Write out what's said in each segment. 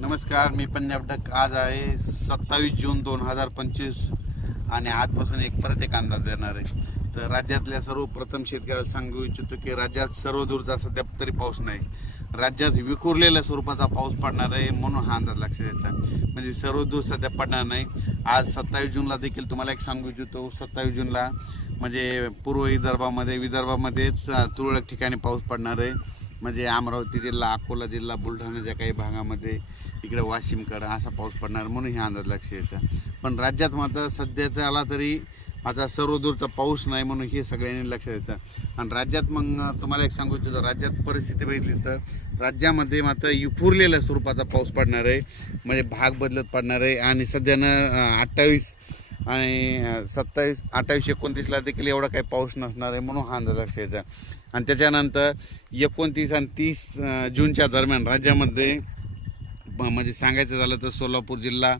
नमस्कार मी पंजाब डक आज आहे सत्तावीस जून दोन हजार पंचवीस आणि आजपासून एक परत एक अंदाज देणार आहे. तर राज्यातल्या सर्वप्रथम शेतकऱ्याला सांगू इच्छितो की राज्यात सर्व दूरचा सध्या तरी पाऊस नाही. राज्यात विखुरलेल्या स्वरूपाचा पाऊस पडणार आहे म्हणून हा अंदाज लक्षात यायचा म्हणजे सर्व दूर सध्या पडणार नाही. आज सत्तावीस जूनला देखील तुम्हाला एक सांगू इच्छितो. सत्तावीस जूनला म्हणजे पूर्व विदर्भामध्ये विदर्भामध्येच तुरळक ठिकाणी पाऊस पडणार आहे. म्हणजे अमरावती जिल्हा अकोला जिल्हा बुलढाण्याच्या काही भागामध्ये इकडे वाशिमकडं असा पाऊस पडणार म्हणून हे अंदाज लक्ष येतं. पण राज्यात मात्र सध्याचा आला तरी आता सर्वदूरचा पाऊस नाही म्हणून हे सगळ्यांनी लक्षात येतं आणि राज्यात मग तुम्हाला एक सांगू इच्छितो राज्यात परिस्थिती बघितली तर राज्यामध्ये मात्र युफुरलेल्या स्वरूपाचा पाऊस पडणार आहे. म्हणजे भाग बदलत पडणार आहे. आणि सध्यानं अठ्ठावीस आणि सत्तावीस अठ्ठावीस एकोणतीसला देखील एवढा काही पाऊस नसणार आहे म्हणून हा अंदाज लक्ष आणि त्याच्यानंतर एकोणतीस आणि तीस जूनच्या दरम्यान राज्यामध्ये म्हणजे सांगायचं झालं तर सोलापूर जिल्हा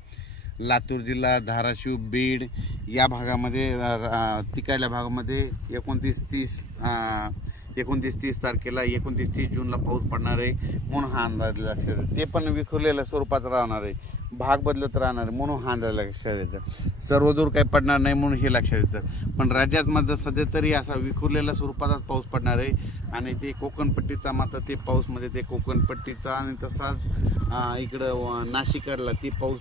लातूर जिल्हा धाराशिव बीड या भागामध्ये तिकडल्या भागामध्ये एकोणतीस तीस एकोणतीस तीस तारखेला एकोणतीस तीस जूनला पाऊस पडणार आहे म्हणून हा अंदाज लक्षात ते पण विखुरलेल्या स्वरूपात राहणार आहे. भाग बदलत राहणार आहे म्हणून हा लक्षात येतं सर्वदूर काही पडणार नाही म्हणून हे लक्षात येतं. पण राज्यात मात्र सध्या तरी असा विखुरलेल्या स्वरूपाचाच पाऊस पडणार आहे. आणि ते कोकणपट्टीचा मात्र ते पाऊस म्हणजे ते कोकणपट्टीचा आणि तसाच इकडं नाशिककडला नाशिकडला ते पाऊस